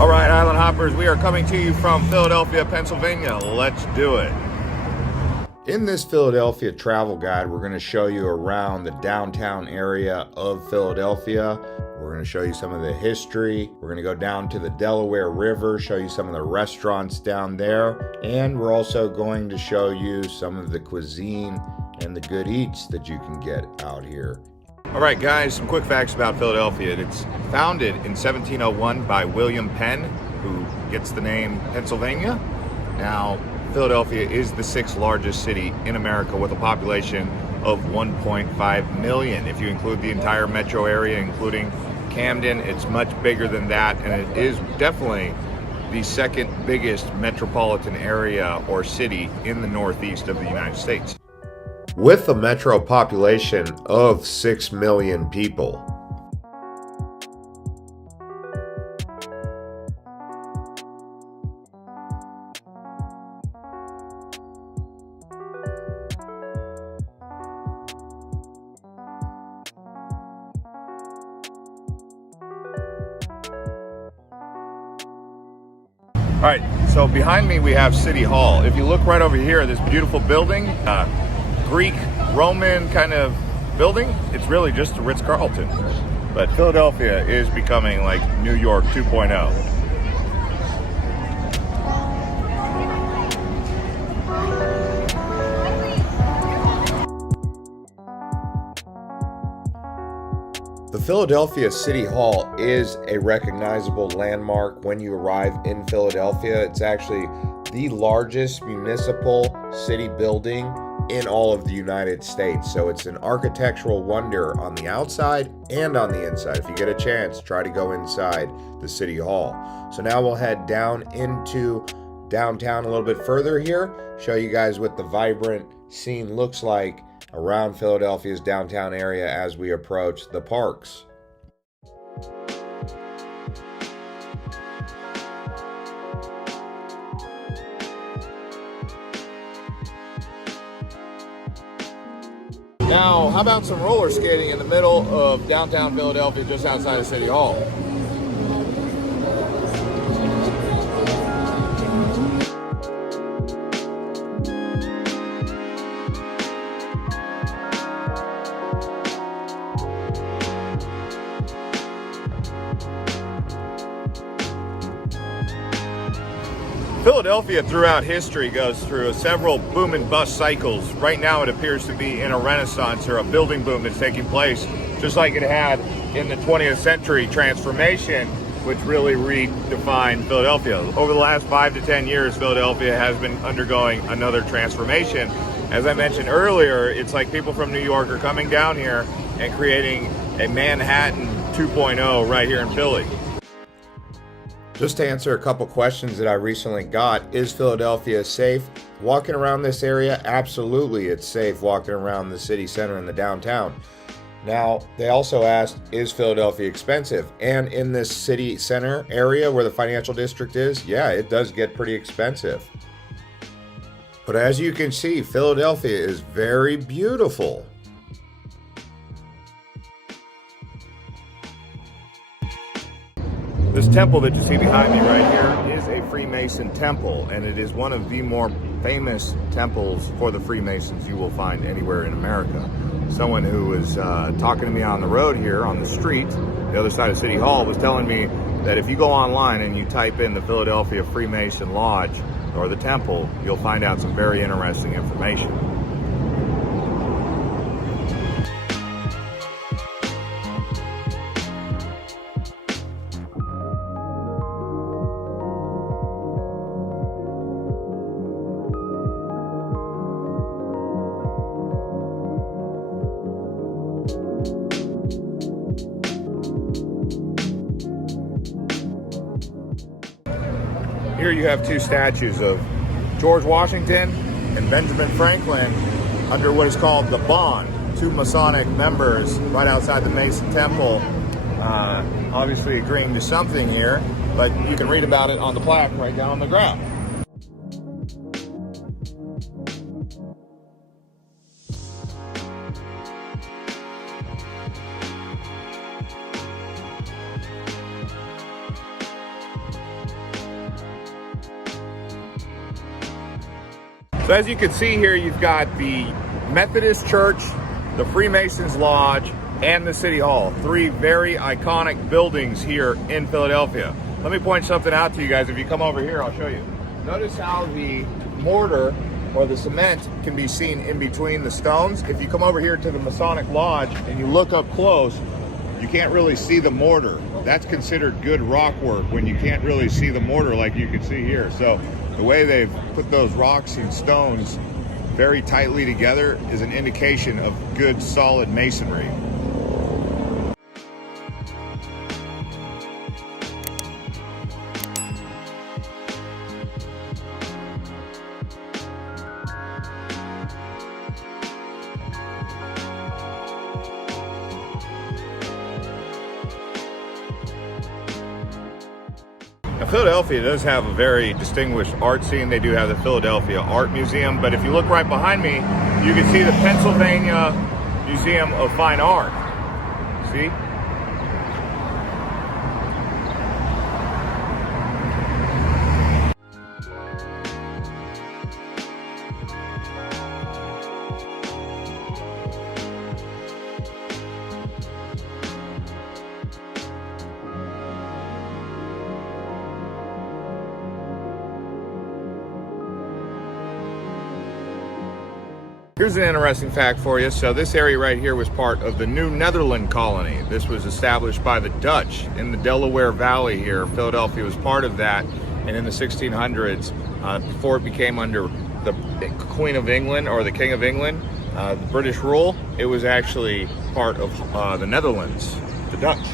All right, Island Hoppers, we are coming to you from Philadelphia, Pennsylvania. Let's do it. In this Philadelphia travel guide, we're going to show you around the downtown area of Philadelphia. We're going to show you some of the history. We're going to go down to the Delaware River, show you some of the restaurants down there. And we're also going to show you some of the cuisine and the good eats that you can get out here. All right, guys, some quick facts about Philadelphia. It's founded in 1701 by William Penn, who gets the name Pennsylvania. Now, Philadelphia is the sixth largest city in America with a population of 1.5 million. If you include the entire metro area, including Camden, it's much bigger than that, and it is definitely the second biggest metropolitan area or city in the northeast of the United States. With a metro population of 6 million people. All right, so behind me we have City Hall. If you look right over here, this beautiful building, Greek, Roman kind of building, it's really just the Ritz-Carlton. But Philadelphia is becoming like New York 2.0. The Philadelphia City Hall is a recognizable landmark when you arrive in Philadelphia. It's actually the largest municipal city building in all of the United States. So it's an architectural wonder on the outside and on the inside. If you get a chance, try to go inside the City Hall. So now we'll head down into downtown a little bit further here, show you guys what the vibrant scene looks like around Philadelphia's downtown area as we approach the parks. Now, how about some roller skating in the middle of downtown Philadelphia, just outside of City Hall? Philadelphia throughout history goes through several boom and bust cycles. Right now it appears to be in a renaissance or a building boom that's taking place, just like it had in the 20th century transformation, which really redefined Philadelphia. Over the last 5 to 10 years, Philadelphia has been undergoing another transformation. As I mentioned earlier, it's like people from New York are coming down here and creating a Manhattan 2.0 right here in Philly. Just to answer a couple questions that I recently got, is Philadelphia safe? Walking around this area, absolutely it's safe walking around the city center and the downtown. Now, they also asked, is Philadelphia expensive? And in this city center area where the financial district is, yeah, it does get pretty expensive. But as you can see, Philadelphia is very beautiful. This temple that you see behind me right here is a Freemason temple, and it is one of the more famous temples for the Freemasons you will find anywhere in America. Someone who was talking to me on the road here on the street, the other side of City Hall, was telling me that if you go online and you type in the Philadelphia Freemason Lodge or the temple, you'll find out some very interesting information. Here you have two statues of George Washington and Benjamin Franklin under what is called the Bond, two Masonic members right outside the Mason Temple, obviously agreeing to something here, but you can read about it on the plaque right down on the ground. So as you can see here, you've got the Methodist Church, the Freemasons Lodge, and the City Hall. Three very iconic buildings here in Philadelphia. Let me point something out to you guys. If you come over here, I'll show you. Notice how the mortar or the cement can be seen in between the stones. If you come over here to the Masonic Lodge and you look up close, you can't really see the mortar. That's considered good rock work when you can't really see the mortar like you can see here. So the way they've put those rocks and stones very tightly together is an indication of good solid masonry. Now, Philadelphia does have a very distinguished art scene. They do have the Philadelphia Art Museum, but if you look right behind me, you can see the Pennsylvania Museum of Fine Art. See? Here's an interesting fact for you. So this area right here was part of the New Netherland colony. This was established by the Dutch in the Delaware Valley here. Philadelphia was part of that. And in the 1600s, before it became under the Queen of England or the King of England, the British rule, it was actually part of the Netherlands, the Dutch.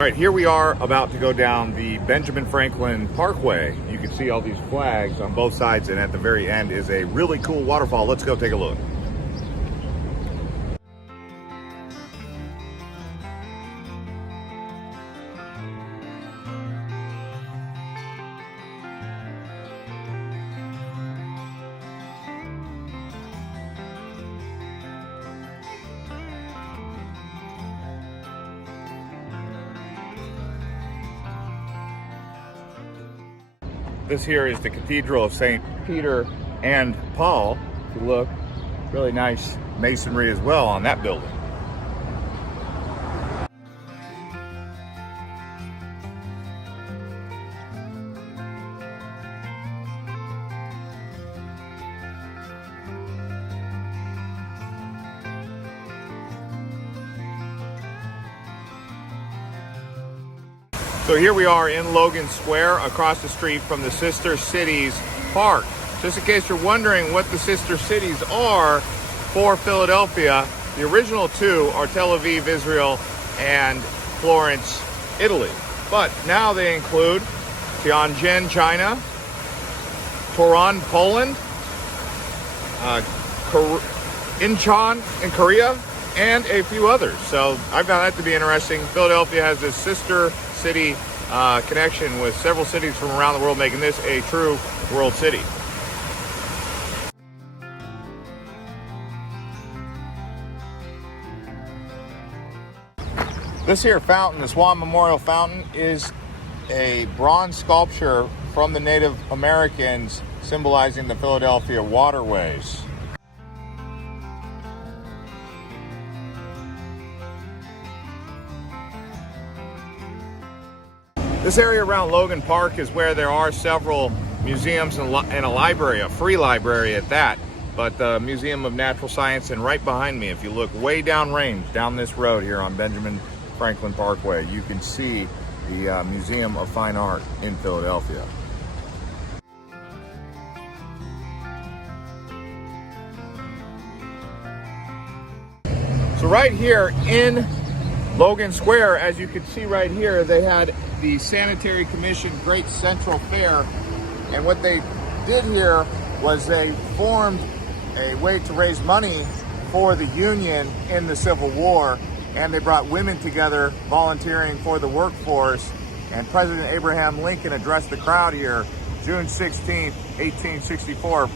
All right, here we are about to go down the Benjamin Franklin Parkway. You can see all these flags on both sides, and at the very end is a really cool waterfall. Let's go take a look. This here is the Cathedral of St. Peter and Paul. If you look, really nice masonry as well on that building. So here we are in Logan Square, across the street from the Sister Cities Park. Just in case you're wondering what the Sister Cities are for Philadelphia, the original two are Tel Aviv, Israel, and Florence, Italy. But now they include Tianjin, China, Toron, Poland, Incheon in Korea, and a few others. So I found that to be interesting. Philadelphia has this sister city connection with several cities from around the world, making this a true world city. This here fountain, the Swan Memorial Fountain, is a bronze sculpture from the Native Americans symbolizing the Philadelphia waterways. This area around Logan Park is where there are several museums and a library, a free library at that. But the Museum of Natural Science, and right behind me, if you look way downrange, down this road here on Benjamin Franklin Parkway, you can see the Museum of Fine Art in Philadelphia. So right here in Logan Square, as you can see right here, they had the Sanitary Commission Great Central Fair, and what they did here was they formed a way to raise money for the Union in the Civil War, and they brought women together volunteering for the workforce And President Abraham Lincoln addressed the crowd here June 16th, 1864,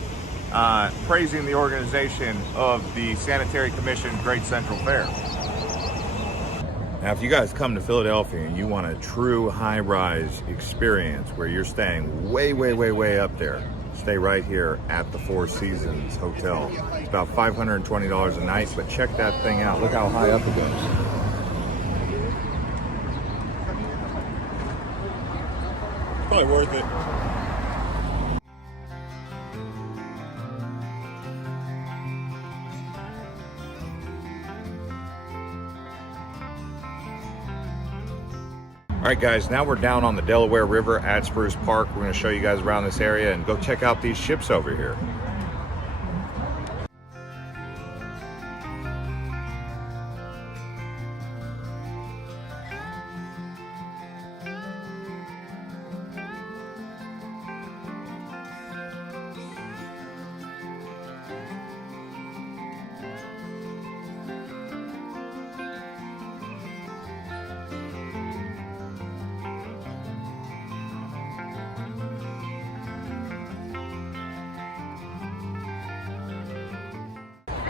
praising the organization of the Sanitary Commission Great Central Fair. Now, if you guys come to Philadelphia and you want a true high-rise experience where you're staying way up there, stay right here at the Four Seasons Hotel. It's about $520 a night, but check that thing out. Look how high up it goes. Probably worth it. All right, guys, now we're down on the Delaware River at Spruce Park. We're going to show you guys around this area and go check out these ships over here.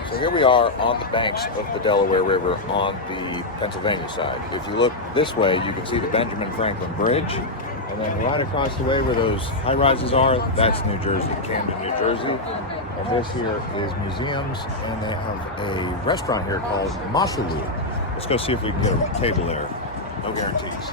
So here we are on the banks of the Delaware River on the Pennsylvania side. If you look this way, you can see the Benjamin Franklin Bridge. And then right across the way where those high rises are, that's New Jersey, Camden, New Jersey. And this here is museums, and they have a restaurant here called Masalu. Let's go see if we can get a table there. No guarantees.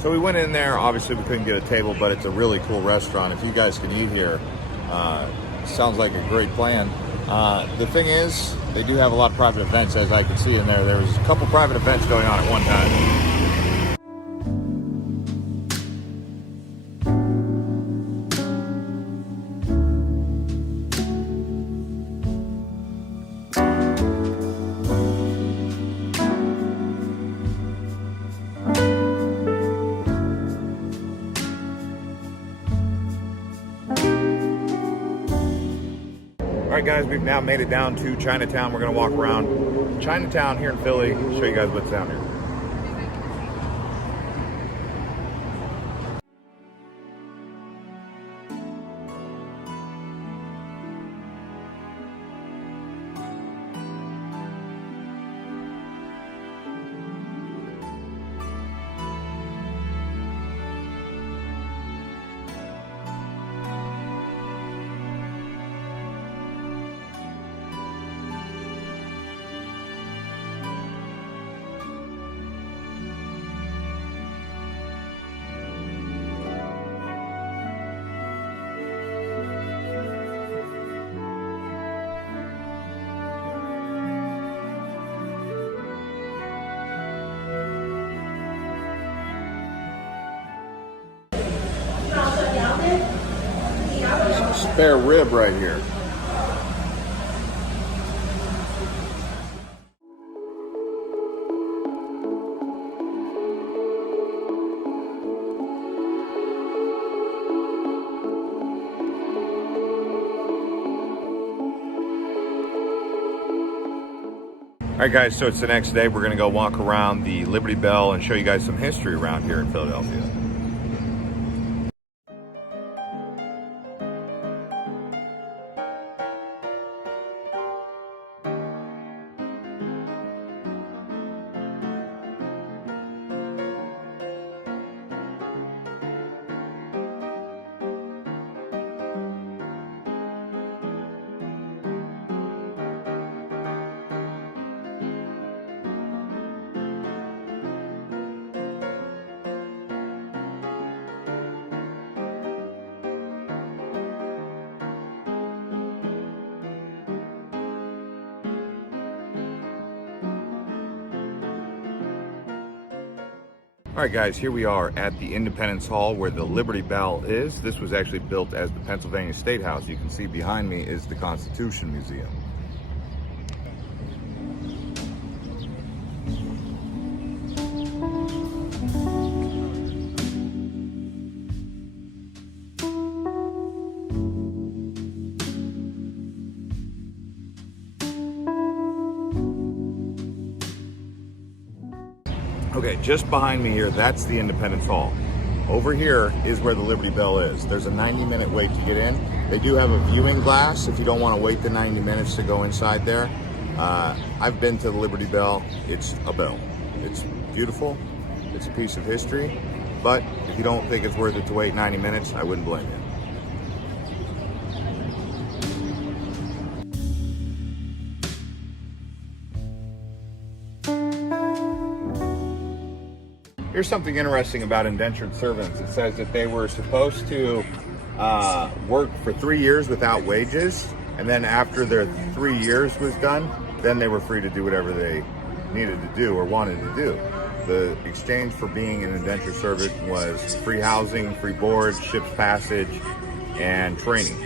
So we went in there. Obviously we couldn't get a table, but it's a really cool restaurant. If you guys can eat here, sounds like a great plan. The thing is, they do have a lot of private events, as I can see in there. There was a couple private events going on at one time. All right, guys, we've now made it down to Chinatown. We're going to walk around Chinatown here in Philly, show you guys what's down here. Spare rib right here. All right, guys, so it's the next day. We're going to go walk around the Liberty Bell and show you guys some history around here in Philadelphia. All right, guys, here we are at the Independence Hall where the Liberty Bell is. This was actually built as the Pennsylvania State House. You can see behind me is the Constitution Museum. Okay, just behind me here, that's the Independence Hall. Over here is where the Liberty Bell is. There's a 90-minute wait to get in. They do have a viewing glass if you don't want to wait the 90 minutes to go inside there. I've been to the Liberty Bell. It's a bell. It's beautiful. It's a piece of history. But if you don't think it's worth it to wait 90 minutes, I wouldn't blame you. Here's something interesting about indentured servants. It says that they were supposed to work for 3 years without wages, and then after their 3 years was done, then they were free to do whatever they needed to do or wanted to do. The exchange for being an indentured servant was free housing, free board, ship's passage, and training.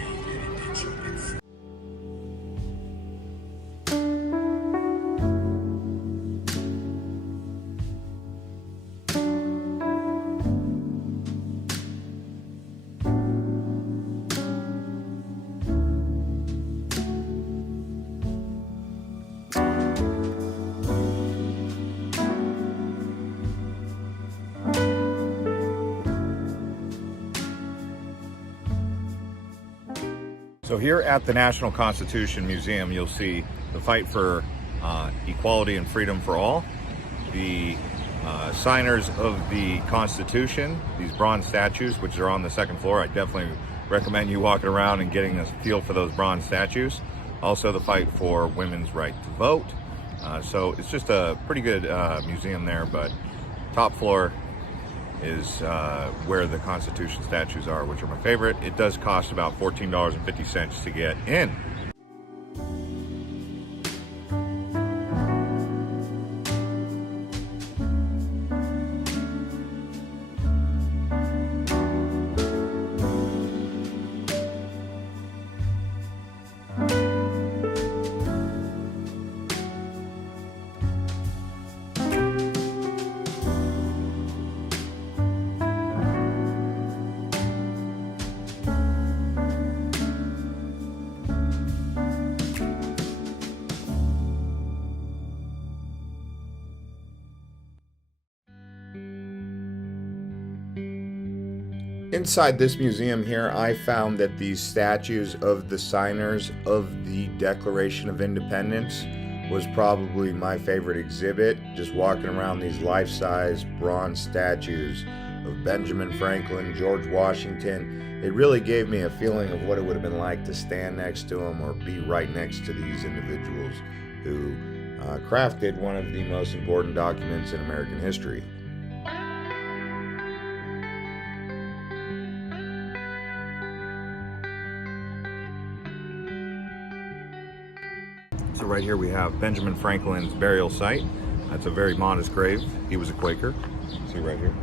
So here at the National Constitution Museum, you'll see the fight for equality and freedom for all. The signers of the Constitution, these bronze statues, which are on the second floor. I definitely recommend you walking around and getting a feel for those bronze statues. Also the fight for women's right to vote. So it's just a pretty good museum there, but top floor is where the Constitution statues are, which are my favorite. It does cost about $14.50 to get in. Inside this museum here, I found that these statues of the signers of the Declaration of Independence was probably my favorite exhibit. Just walking around these life-size bronze statues of Benjamin Franklin, George Washington, it really gave me a feeling of what it would have been like to stand next to them or be right next to these individuals who crafted one of the most important documents in American history. So right here we have Benjamin Franklin's burial site. That's a very modest grave. He was a Quaker. See right here.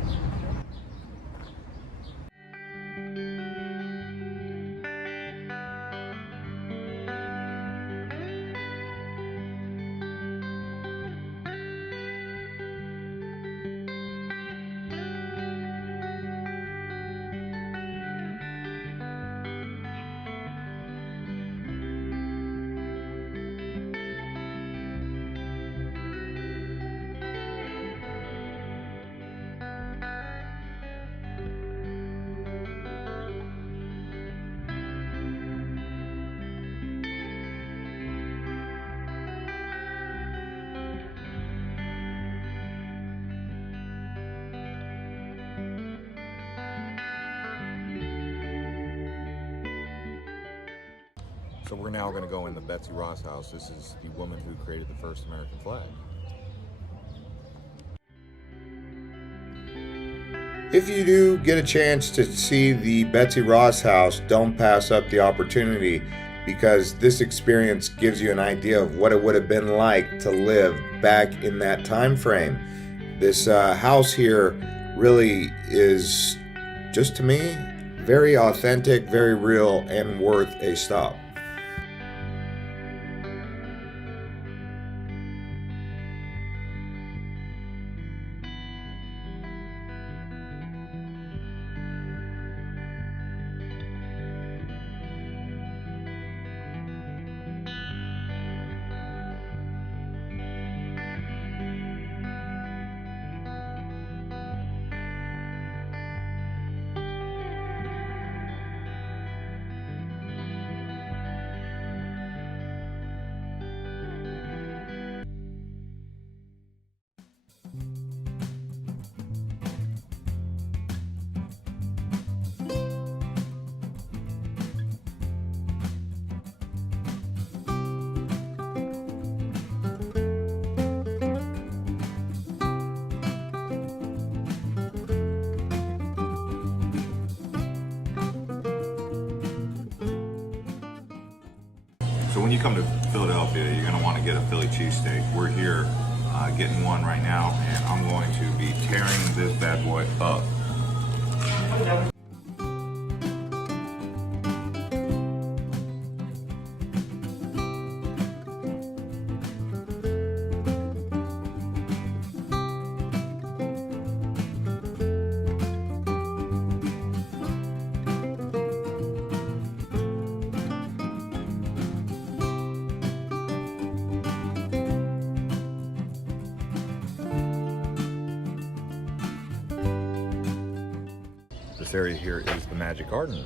So we're now going to go in the Betsy Ross house. This is the woman who created the first American flag. If you do get a chance to see the Betsy Ross house, don't pass up the opportunity, because this experience gives you an idea of what it would have been like to live back in that time frame. This house here really is, just to me, very authentic, very real, and worth a stop. So when you come to Philadelphia, you're going to want to get a Philly cheesesteak. We're here getting one right now, and I'm going to be tearing this bad boy up. This area here is the Magic Garden.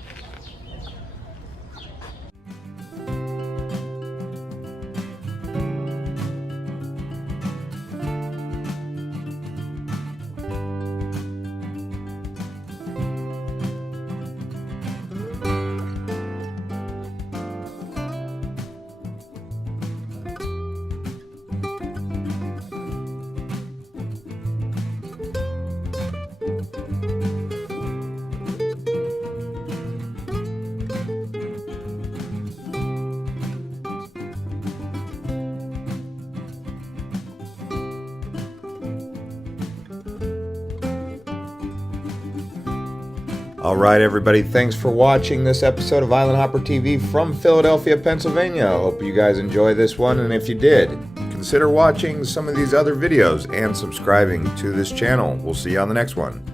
All right, everybody, thanks for watching this episode of Island Hopper TV from Philadelphia, Pennsylvania. I hope you guys enjoy this one, and if you did, consider watching some of these other videos and subscribing to this channel. We'll see you on the next one.